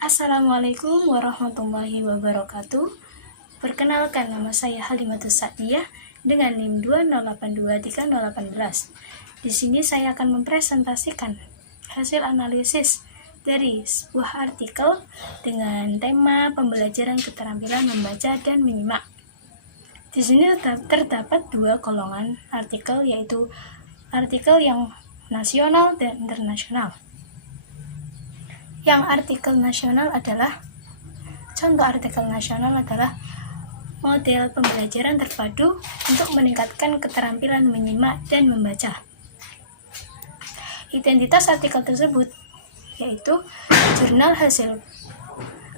Assalamualaikum warahmatullahi wabarakatuh. Perkenalkan, nama saya Halimatus Sa'diyah dengan NIM 2082318. Di sini saya akan mempresentasikan hasil analisis dari sebuah artikel dengan tema pembelajaran keterampilan membaca dan menyimak. Di sini terdapat dua golongan artikel, yaitu artikel yang nasional dan internasional. Yang artikel nasional adalah, contoh artikel nasional adalah model pembelajaran terpadu untuk meningkatkan keterampilan menyimak dan membaca. Identitas artikel tersebut yaitu Jurnal Hasil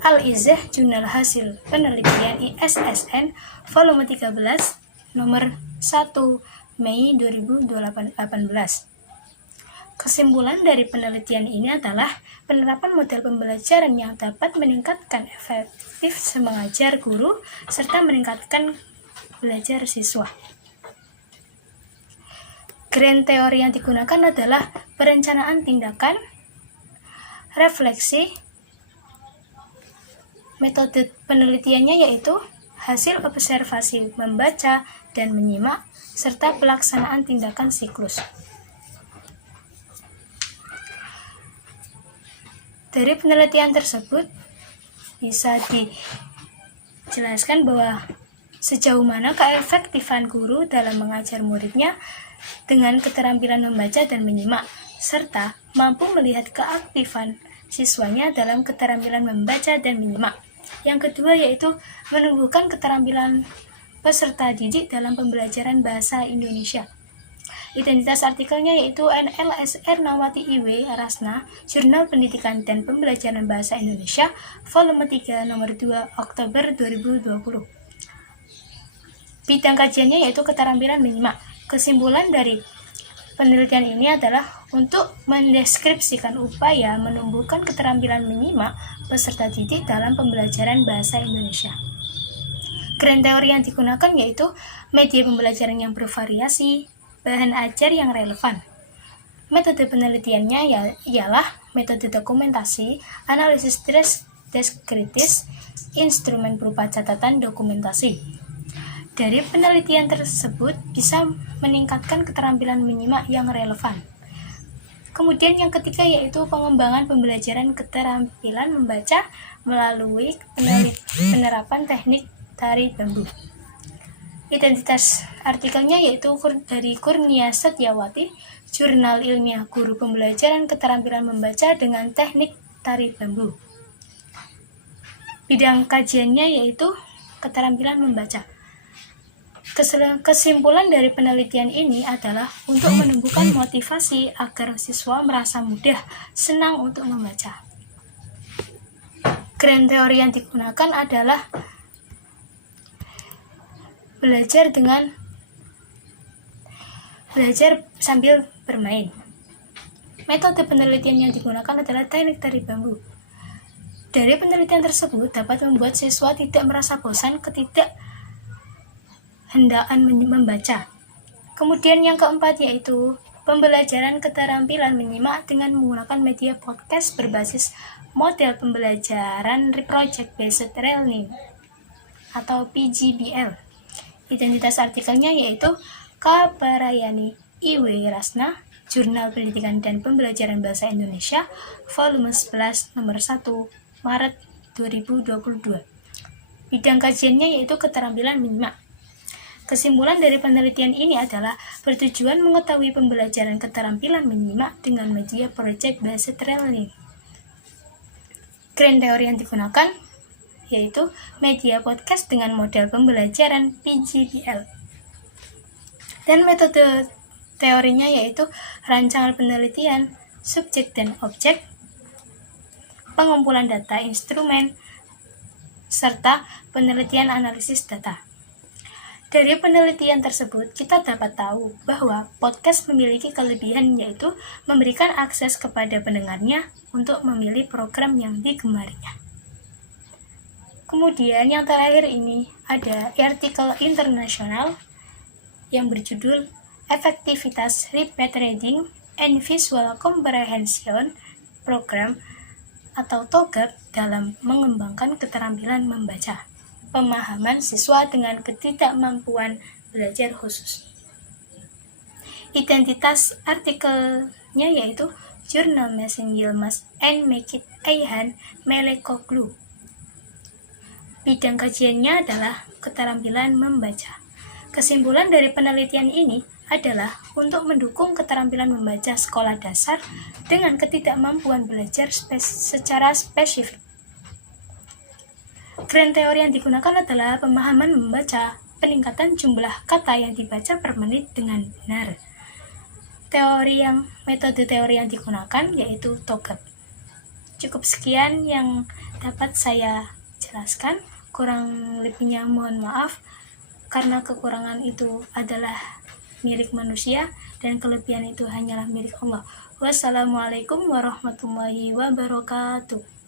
Al-Izzah Jurnal Hasil Penelitian ISSN volume 13 nomor 1 Mei 2018. Kesimpulan dari penelitian ini adalah penerapan model pembelajaran yang dapat meningkatkan efektif mengajar guru serta meningkatkan belajar siswa. Grand teori yang digunakan adalah perencanaan tindakan, refleksi. Metode penelitiannya yaitu hasil observasi membaca dan menyimak serta pelaksanaan tindakan siklus. Dari penelitian tersebut bisa dijelaskan bahwa sejauh mana keefektifan guru dalam mengajar muridnya dengan keterampilan membaca dan menyimak, serta mampu melihat keaktifan siswanya dalam keterampilan membaca dan menyimak. Yang kedua yaitu menumbuhkan keterampilan peserta didik dalam pembelajaran bahasa Indonesia. Identitas artikelnya yaitu NLSR Nawati IW Rasna, Jurnal Pendidikan dan Pembelajaran Bahasa Indonesia, volume 3 nomor 2 Oktober 2020. Bidang kajiannya yaitu keterampilan menyimak. Kesimpulan dari penelitian ini adalah untuk mendeskripsikan upaya menumbuhkan keterampilan menyimak peserta didik dalam pembelajaran bahasa Indonesia. Grand teori yang digunakan yaitu media pembelajaran yang bervariasi, bahan ajar yang relevan. Metode penelitiannya ialah metode dokumentasi, analisis deskriptif, instrumen berupa catatan dokumentasi. Dari penelitian tersebut bisa meningkatkan keterampilan menyimak yang relevan. Kemudian yang ketiga yaitu pengembangan pembelajaran keterampilan membaca melalui penerapan teknik tari bambu. Identitas artikelnya yaitu dari Kurnia Setiawati, Jurnal Ilmiah Guru Pembelajaran Keterampilan Membaca dengan Teknik Tari Bambu. Bidang kajiannya yaitu keterampilan membaca. Kesimpulan dari penelitian ini adalah untuk menumbuhkan motivasi agar siswa merasa mudah, senang untuk membaca. Grand teori yang digunakan adalah belajar sambil bermain. Metode penelitian yang digunakan adalah teknik tari bambu. Dari penelitian tersebut dapat membuat siswa tidak merasa bosan ketidakhendakan membaca. Kemudian yang keempat yaitu pembelajaran keterampilan menyimak dengan menggunakan media podcast berbasis model pembelajaran Project Based Learning atau PGBL. Identitas artikelnya yaitu K. Parayani IW Rasna, Jurnal Pendidikan dan Pembelajaran Bahasa Indonesia, volume 11 nomor 1 Maret 2022. Bidang kajiannya yaitu keterampilan menyimak. Kesimpulan dari penelitian ini adalah bertujuan mengetahui pembelajaran keterampilan menyimak dengan media Project Based Learning. Grand teori yang digunakan yaitu media podcast dengan model pembelajaran PGBL. Dan metode teorinya yaitu rancangan penelitian, subjek dan objek, pengumpulan data instrumen, serta penelitian analisis data. Dari penelitian tersebut, kita dapat tahu bahwa podcast memiliki kelebihan yaitu memberikan akses kepada pendengarnya untuk memilih program yang digemarinya. Kemudian yang terakhir ini ada artikel internasional yang berjudul Efektivitas Repeat Reading and Visual Comprehension Program atau TOGAP dalam mengembangkan keterampilan membaca pemahaman siswa dengan ketidakmampuan belajar khusus. Identitas artikelnya yaitu Jurnal Mesin Yilmaz and Mekit Ayhan Melekoglu. Bidang kajiannya adalah keterampilan membaca. Kesimpulan dari penelitian ini adalah untuk mendukung keterampilan membaca sekolah dasar dengan ketidakmampuan belajar secara spesifik. Grand teori yang digunakan adalah pemahaman membaca, peningkatan jumlah kata yang dibaca per menit dengan benar. Metode teori yang digunakan yaitu TOGAP. Cukup sekian yang dapat saya jelaskan, kurang lebihnya mohon maaf, karena kekurangan itu adalah milik manusia dan kelebihan itu hanyalah milik Allah. Wassalamualaikum warahmatullahi wabarakatuh.